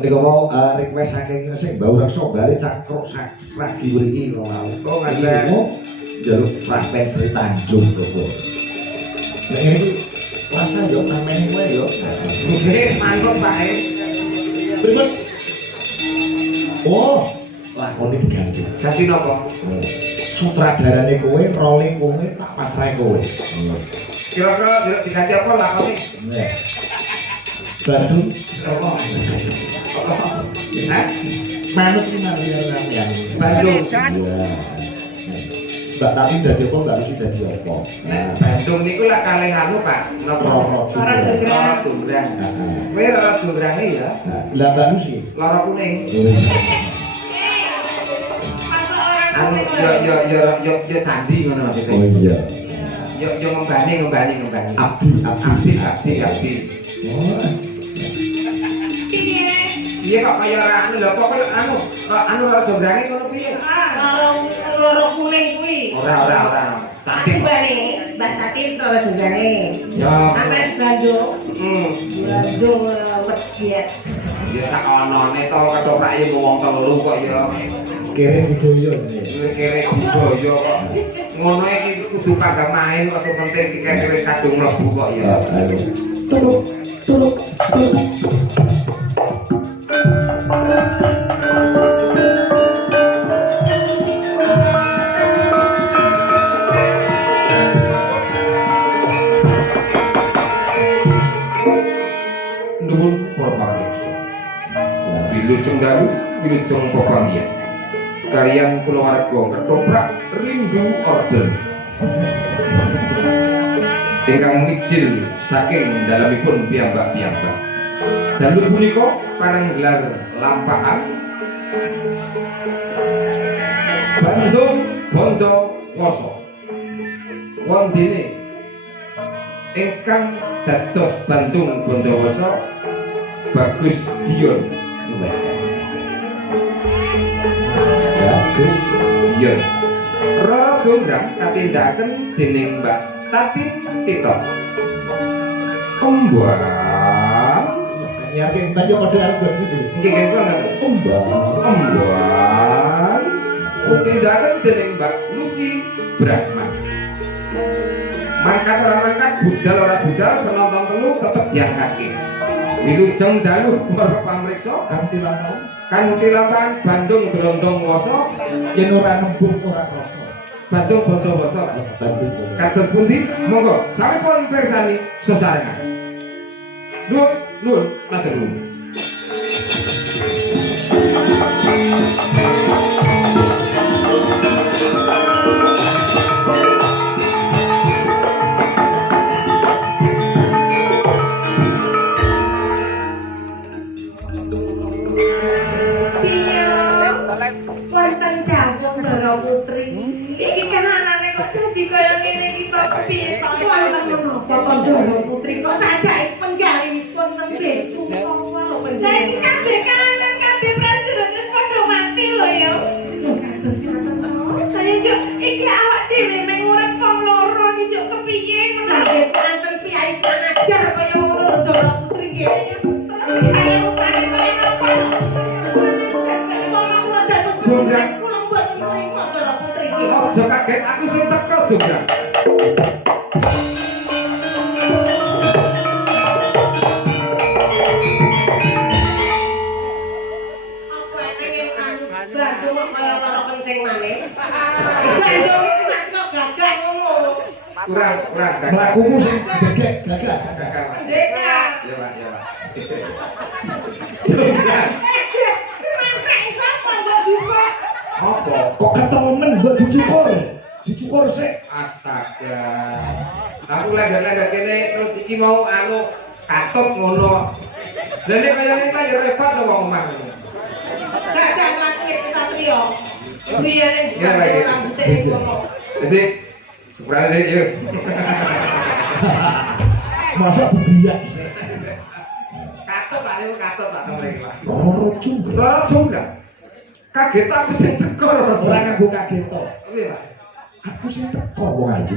Nika mau request saking sing Mbak Reksa bali cangkruk ragi mriki ora. Oh ngaten njaluk fragmen Sri Tanjung kok. Nek iki rasa yo namene kowe yo. Nggih, mantep Pak. Pripun? Oh, lakone diganti. Ganti napa? Sutradarane kowe, role kowe tak pasrahe kowe. Kira-kira diganti apa lakone? Nggih. Bandung apa? Hah? Manut iki Maria sampeyan. Bandung. Iya. Mbak tapi dadi apa enggak mesti dadi apa? Nah, Bandung niku lak kalih anu, Pak. Napa? Lara Jonggrang. Kowe lara Jonggrange ya? Lah Mbak Lucy. Lara kuning. Anu yo candi ngono maksudnya. Oh iya. Yo ngembani. Abdi. Oh. Iya kok kaya ora anu lho kok anu ora Jonggrange ngono piye? Loro kuning kuwi. Ora. Tapi bali Mbak Tatin ora Jonggrange. Ya. Sampeyan Bandung. Bandung wediet. Ya sak onone to kethoprake wong telu kok ya. Kere budaya jenenge. Kere budaya kok. Ngono iki kudu panggang main kok sing penting tiket wis kadung mlebu kok ya. Tuluk. Nuwun para pamirsa. Wilujeng dalu, wilujeng pepanggihan. Kaliyan kulawarga ketoprak rindu order. Ingkang mijil saking dalemipun piyambak-piyambak. Dalu punika panenggelar lampahan Bandung Bondo Woso. Wondene ingkang dados Bandung Bondowoso Bagus Dion. Bagus Dion. Rara Jonggrang katindakaken dening Mbak Tatin Tito. Ombang. Ya nggih banyu padha karo gon iki. Nggih ngono. Ombang. Tindakan dening Mbak Lucy Brahman. Mangkat ora mangkat, budal ora budal, penonton telu tetep diangkatke. Wilujeng dalu para pamriksa kanthi lampahan Bandung Brondong Woso yen ora nembung ora krasa. Bandung Bondo Woso. Kados pundi? Monggo sampun pirsani sesarengan. Nuwun, matur nuwun. Wonten Dawung Ndara Putri. Iki kahanane kok dadi kaya ngene iki to piye to wonten menapa kok Ndara Putri kok sajake penggalipun nembe sumpah lho penjara. Iki kabeh kahanan kabeh prajurit wis padha mati lho ya. Lho kados ngoten to. Ayo yo iki awak dhewe mung urip wong loro iki yo kepiye menawa anten piyai pengajar kaya ngono Ndara Putri nggih. Terus kaya rupane kaya apa? Jonggrang kula mboten trima Ndara Putri iki. Aja kaget aku sing teko Jonggrang. Apa eneng anu Bandung kok kaya lara kencing manis. Bandung iki sakno gagah ngono. Kurang. Mlakumu sing gagah. Pendekar. Ya Pak. Jonggrang. Apa? Kok ketemen buat dicukur sik. Astaga. Aku lender-lender kene terus iki mau anu katut ngono. Lah nek kaya ngene kan ya repot lho wong omah. Gagah lakune kesatria. Biyane rambute ngono. Jadi sebenarnya ya. Masa bibiak sih. Katut tak mriki Pak. Loro Jonggrang. Kaget aku sing teko ora nganggo kaget to. Piye, Pak? Aku sing teko wong ayu.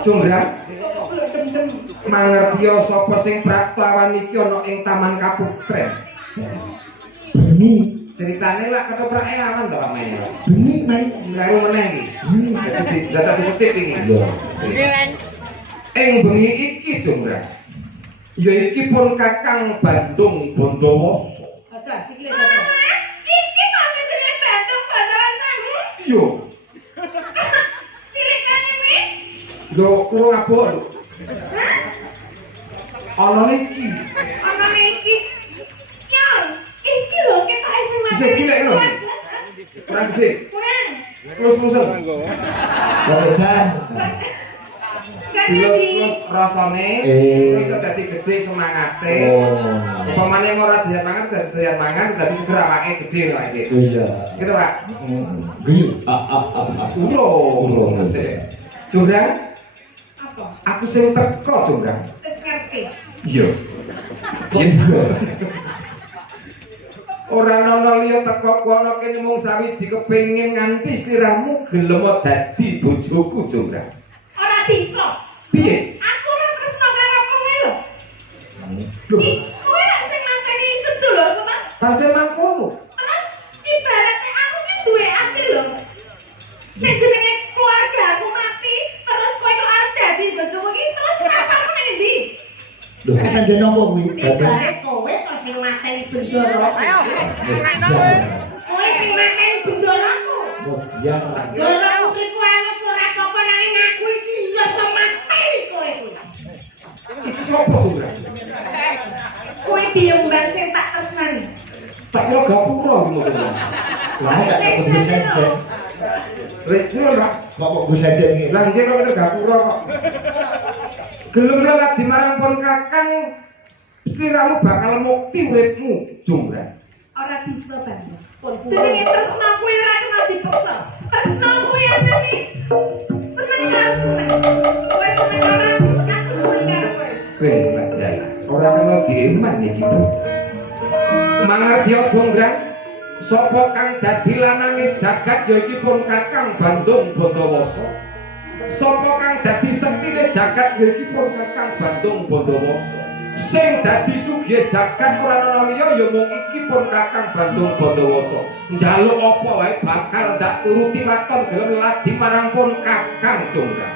Jonggrang mangertiya sapa sing praktawan iki ana ing Taman Kaputren. Beni, Ceritane lak ketoprake aman to Pak Mai. beni mai. Karo meneh iki. Dadi data disetip iki. Lho. Ing bengi iki Jonggrang. Ya iki pun Kakang Bandung Bondowoso. Ada sikile ada. Iki kok jenenge Bandung Bondowoso. Yo, Cilikane kuwi. lho kurang abot lho. Ana niki. Ana iki. Ya, iki lho ketoke sing mati. Bisa cilik lho. Kurang gede. Kurang. Lus-lusen. Kan. Lus-lus rasane iso dadi gede semangate. Oh. Upamane ora doyan mangan, doyan mangan dadi seger awake gede lho iki. Iya. Gitu, Pak. Gini. Urung. Jonggrang, Apa? aku sing teko Jonggrang. Wis ngerti. Iya. Iya. Ora ana liya teko kono kene mung sawiji kepengin nganti sliramu gelem dadi bojoku Jonggrang. Ora bisa. Piye? Aku ora tresno karo kowe lho. Lho, Kowe lak sing mateni sedulurku ta? pancen mangkono. Terus ibaratnya aku ki duwe ati lho. Nek jenenge keluarga aku mati, terus kowe kok arep dadi bojoku ki, terus rasamu ning ndi? Lho, kesan dene opo kuwi? Ibarat kowe kok sing mateni bendoro. Kowe sing mateni bendoroku. Dia Bendoro putriku anu surat apa nanging aku iki ya iso mateni kowe kuwi. Iki sapa Jonggrang? Kowe biyung-bang sing tak tresnani. Tak kira gapura iki maksudnya. lah tak kudu senten. Rek, ngono ra? Kok kudu senten iki? Lah nggih kok gapura kok. Gelem lewat di marang pon Kakang sliramu bakal mukti uripmu Jonggrang. Ora bisa banget. Jenenge tresna kuwi ora kena dipaksa. Tresna kuwi anane seneng karo seneng. Kowe seneng karo aku, aku seneng karo kowe. Weh, Mbak Jaya, ora kena dieman iki bocah. Mangartya Jonggrang, sapa kang dadi lanange jagat ya iki pun Kakang Bandung Bondowoso. Sapa kang dadi sektine jagat ya iki pun Kakang Bandung Bondowoso. Sing dadi sugih jagat ora ana liya ya mung iki pun Kakang Bandung Bondowoso. Njaluk apa wae bakal ndak turuti waton gelem ladi marang pun Kakang Jonggrang.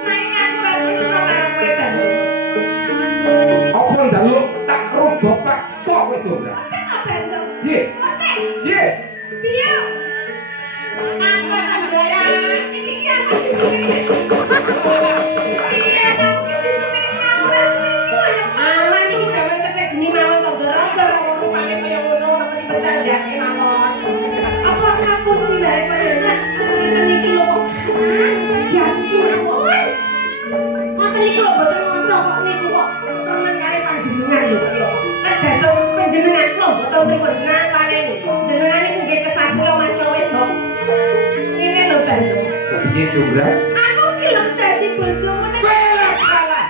Nanging aku ora tresna karo kowe Bandung. Apa njaluk tak rudo paksa kowe Jonggrang? Sing tak Bandung. Piye? Sing Piye? piye? Aku andara iki ki aku disini. Piye aku ki disini aku ora seneng koyo aman iki gawe cetek geni mawon to gara-gara rupane kaya ngono ora kene bercandase mawon. Apa kamu sih wae padahal ngoten iki lho kok. Ya mawon. Ngoten iki lho boten ngoco kok niku kok temen kare panjenengan lho kaya. Nek dados panjenengan lho boten trimo jenengan paneni. Jenengan niku nggih kesatria Mas Wedok. Ngene lho Bandung. Piye Jonggrang? Aku gelem dadi bojomu nek Alah.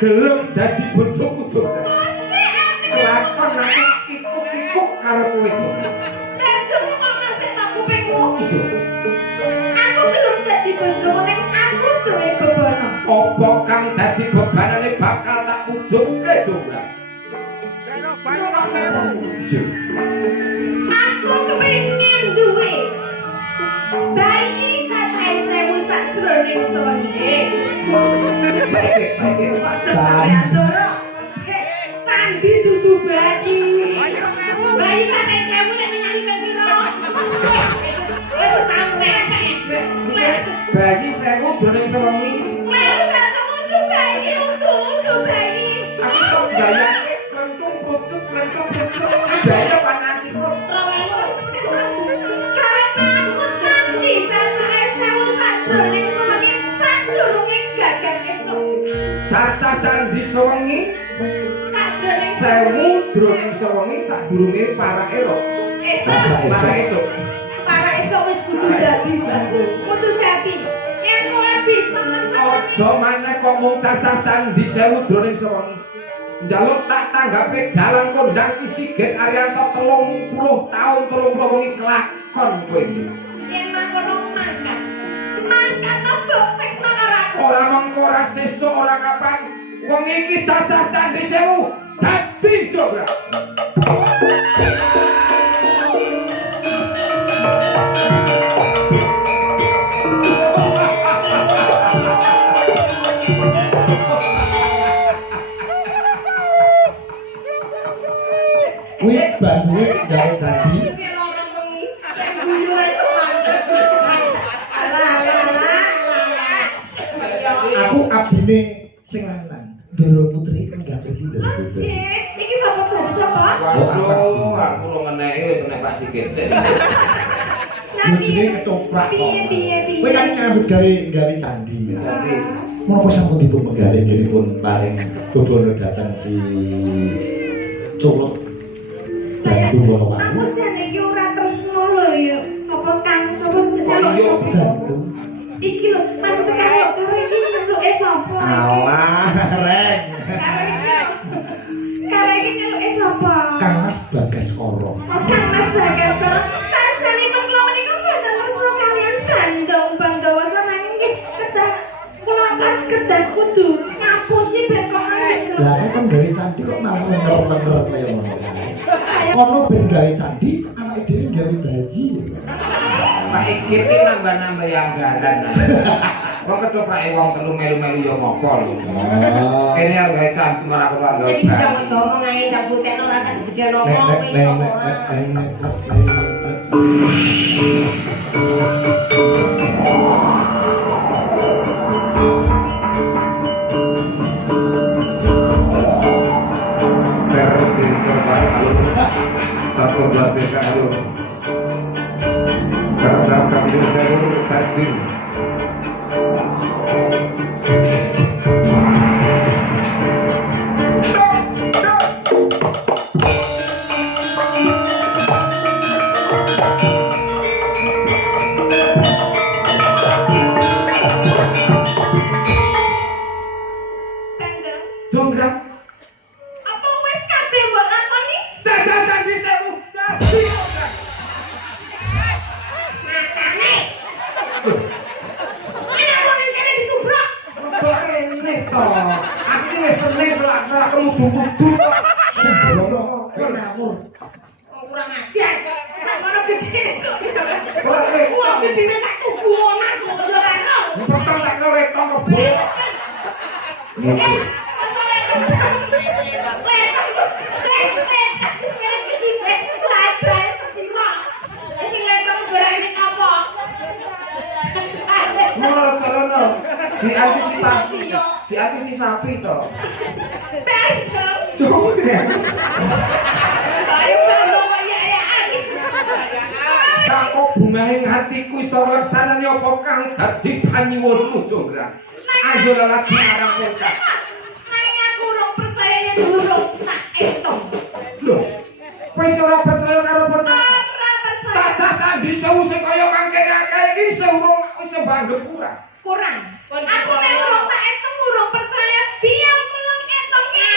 Gelem dadi bojoku Jonggrang. Lakon aku kikuk-kikuk karo kowe Jonggrang. Bandung kok ngasih tak kupingmu. Iso. Aku gelem dadi bojomu nek aku duwe bebono. Apa kang dadi bebanane bakal tak wujudke Jonggrang. Iso. Aku kepengin duwe bayi cacahe 1000 sakjroning sewengi. Saiki. Kok sampeyan ndoro? Candi dudu bayi. Bayi cacahe 1000 nek nyali ping pira? Wis setahun nek. Bayi 1000 jroning sewengi. Wis ketemu tuh bayi, untu bayi. Aku sok gaya lentung pucuk. Gaya pananti kok. Karena aku candi cacahe 1000 sakjroning sewengi sadurunge gagang esuk. Caca candi sewengi. Sadurunge 1000 jroning sewengi sadurunge parake lho. esuk. Para esuk wis kudu dadi Bandung. Kudu dadi. Yen kowe bisa nglaksanani Aja maneh kok mung cacah candi 1000 jroning sewengi. Njaluk tak tanggapi dalang kondang Ki Sigit Ariyanto 30 taun 30 wengi kelakon kowe iki. sesuk ora kapan wong iki cacah Candhi Sewu dadi jograk. Kuwi bantuke gawe candi. Aku abdine sing lanang. Ndoro Putri enggak iki Ndoro Putri. Iki sapa tadi sapa? Waduh, aku lu ngeneki wis kena Pak Sikit sik. Bojone ketoprak kok. Piye. Kowe kan nyambut gawe candi. Jadi Menapa sampun dipun menggalih dipun paring bobono dateng si Culut. Bantu Wonowalu. Aku jane iki ora tresno lho ya. Sapa Kang? Sapa Bantu. Iki lho, maksudnya karo iki nyeluke sapa? Alah, reng. Karo iki nyeluke sapa? Kang Mas Bagaskara. Kang Mas Bagaskara. Sasanipun kula menika mboten tresno kalian Bandung Bandawa nanging nggih kedah kula kan kedah kudu ngapusi ben kok Lah kan gawe candi kok malah menger-menger kaya ngono. Kono ben gawe candi, anake dhewe gawe bayi. Pak Ikit iki nambah-nambah yang gadan. Wong ketopake wong telu melu-melu ya ngopo lho. Kene arep gawe cantik malah kok gawe. Jadi jangan ngomong ae ndang butekno rasa digedeno ngomong wis ora. Satu dua tiga alur. Sekarang kami seru tadi. Jonggrang. Apa wis kabeh mbok lakoni? Jajan Candhi Sewu dadi jonggrang. Matane. Ana kok ning kene ditubrak. Kok rene to? Aku iki wis seneng selak-selak kemudu-mudu kok. Sembrono ngawur. Kurang ajar. Sak ngono gedene kok. Kok Wong gedene sak tuku onas kok ora ono. potong tak ketong kebo. Ngono diantisipasi to. Jonggrang. Sakok bungahing hatiku iso ngersanani apa kang dadi panyuwunmu Jonggrang. Ayo lelaki marang kota. Nanging aku ora percaya yen durung tak etong. Lho, kowe iso ora percaya karo pena? Ora percaya. Cacah Candhi Sewu sing kaya mangkene akeh iki wis banggep kurang. Kurang. Aku nek urung tak etong urung percaya. Biar tolong etong iki.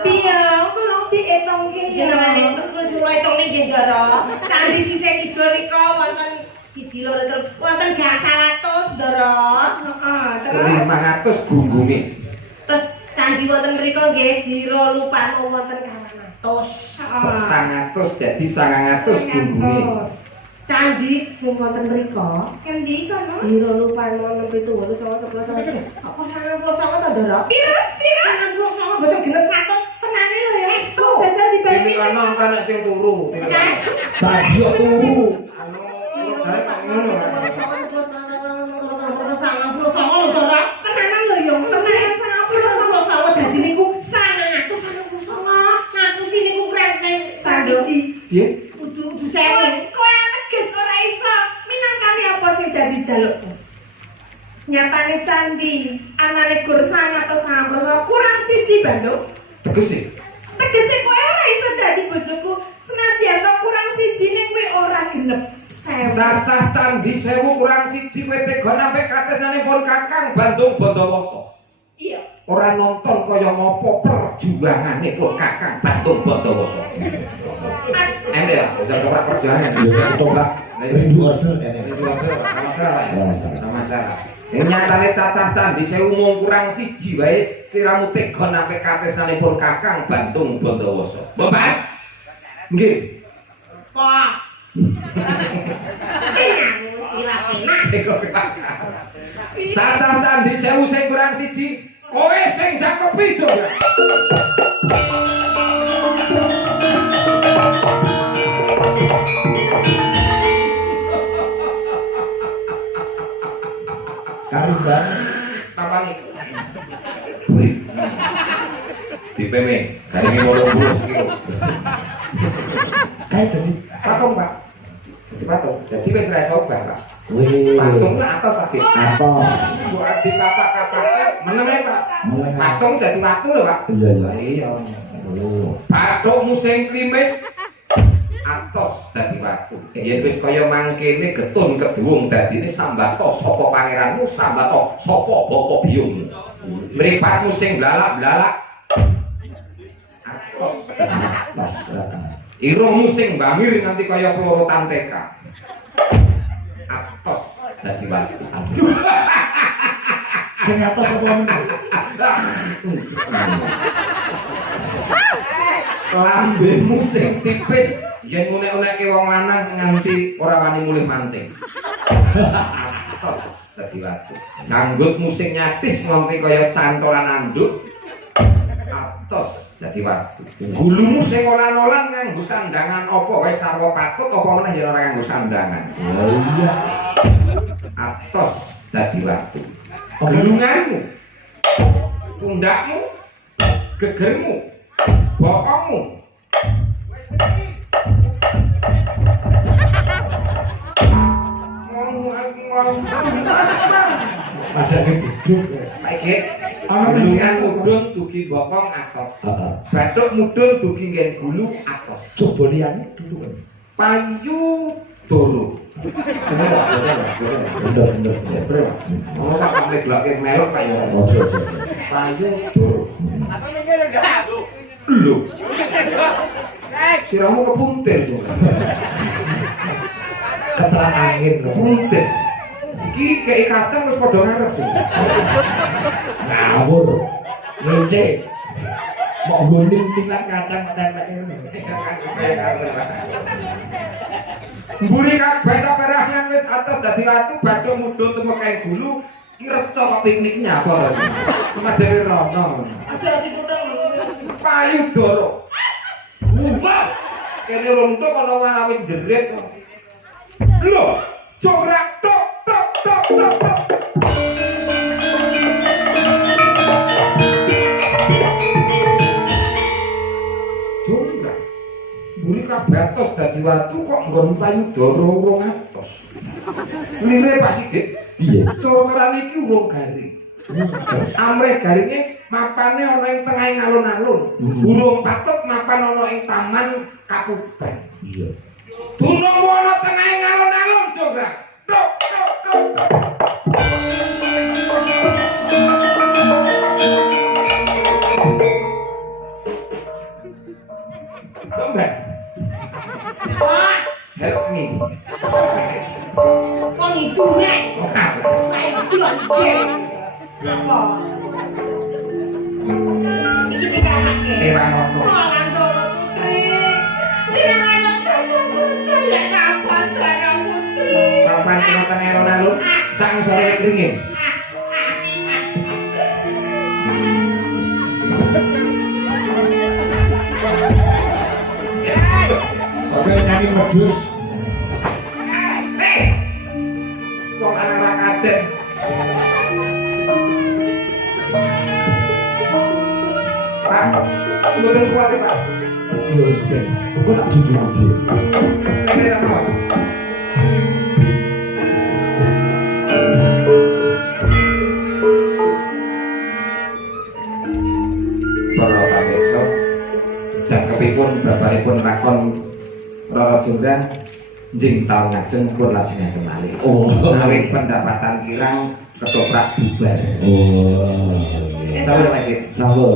Biar tolong dietong iki. Jenengane kudu etong ning Gendara. Candhi sisih kidul rika wonten siji loro terus wonten gangsal atus Ndara. Heeh, terus 500 gunggunge. terus candhi wonten mriku nggih jiro lupan wonten 200. 400 dadi 900 gunggunge. Candhi sing wonten mriku endi kono? Jiro lupan wonten 7 11 apa 99 to Ndara? Pira? 99 boten genep 100. Tenane lho ya. Estu jajal dibayar. Ini kan ana sing turu. Candi kok turu. Anu, arek ngono. Tenanan lho yo, tenanan 99 dadi niku 999 ngapusi niku kreseng siji. Piye? Kudu sewu. Kowe ateges ora iso minangkani apa sing dadi jalukmu. Nyatane candhi anane gur 999 kurang siji Bandung. Tegese. Tegese kowe ora iso dadi bojoku senajan to kurang siji ning kowe ora genep 1000. Cacah Candhi Sewu kurang siji kowe tega nampik katresnanipun Kakang Bandung Bandawoso. Iya. Ora nonton kaya ngopo perjuanganipun Kakang Bandung Bandawoso. Ente lah, bisa ketoprak perjuangan. Ya ketoprak rindu order ini. Rindu order, sama masalah ya. Sama masalah. Yang nyatane cacah candi sewu mung kurang siji wae sliramu tegon sampe katresnanipun Kakang Bantung Bandawoso. Bapak. Nggih. Pak. Cacah candi sewu sing kurang siji, kowe sing jakepi Jogja. Kariban Tapani. Wih. Di PM, hari ini 80 kilo. ayo tadi Patung, Pak. Jadi patung. Jadi wis ra iso obah, Pak. wih Patung lah atas Pak. apa Buat di kapak-kapaknya meneng Pak. Meneng. Patung dadi watu lho, Pak. iya iya Iya. oh Bathuk musim klimis atos dadi watu. Yen wis kaya mangkene getun keduwung dadine sambato sapa pangeranmu, sambato sapa bapa biyungmu. Mripatmu sing blalak-blalak atos. pas Irungmu sing mbamir nganti kaya pelorotan TK. Atos dadi watu. sing atas apa meneh Lambemu sing tipis yen unek-uneke wong lanang nganti ora wani mulih mancing. Atos dadi watu. Janggutmu sing nyatis nganti kaya cantolan anduk. Atos dadi watu. Gulumu sing olan-olan nganggo sandangan apa wae sarwa patut apa meneh yen ora nganggo sandangan. oh iya Atos dadi watu. Gelunganmu, pundakmu, gegermu, bokongmu. ada yang duduk Saiki gelungan mudhun dugi bokong atos. Bathuk mudhun dugi nggen gulu atos. coba liyane duduk Payu doro. Jenenge kok bener bener Bro, mau sak sampe bloke melok Pak ya. ojo ojo Payu doro. Lho. Siramu kepuntir juga. keteran angin lho Puntir. Iki kei kacang wis padha ngarep juga. ngawur ngece mau guning tingkat kacang tetek ini Mburi kabeh saperahnya wis atos dadi watu bathuk mudhun temu kae gulu ki reca kok pikniknya apa lho. Cuma dhewe rono. Aja dipotong. Payu doro. Wah. Kene rontok ana wis jerit. Lho, jograk tok tok tok tok tok. Jograk. Mburi kabeh atos dadi watu kok nggon payudara urung atos. Lire Pak Sigit. iya Coran iki urung garing. Amrih garinge mapane ana ing tengahing alun-alun. Burung patut mapan ana ing taman Kapupen. iya Durung ana tengahing alun-alun coba. Tok tok tok. Domba. Wah, help me. Kok ngidunge? Ora. Apa? Iki dikamake. Ora ngono. Malah Dara Putri. Dinane terus ya kapan Dara Putri. Kapan kena tengah alun-alun? Sang sore kringin. oke nyanyi medus Wong anak-anak kajen. Pak, mboten kuat ya, Pak. iya wis ben kok tak jujur dia Ini apa? Para pamirsa, jangkepipun bapakipun lakon Rara Jonggrang njing taun ngajeng pun lajengaken malih. oh Awit pendapatan kirang ketoprak bubar. oh Sabar Pak Git. sabar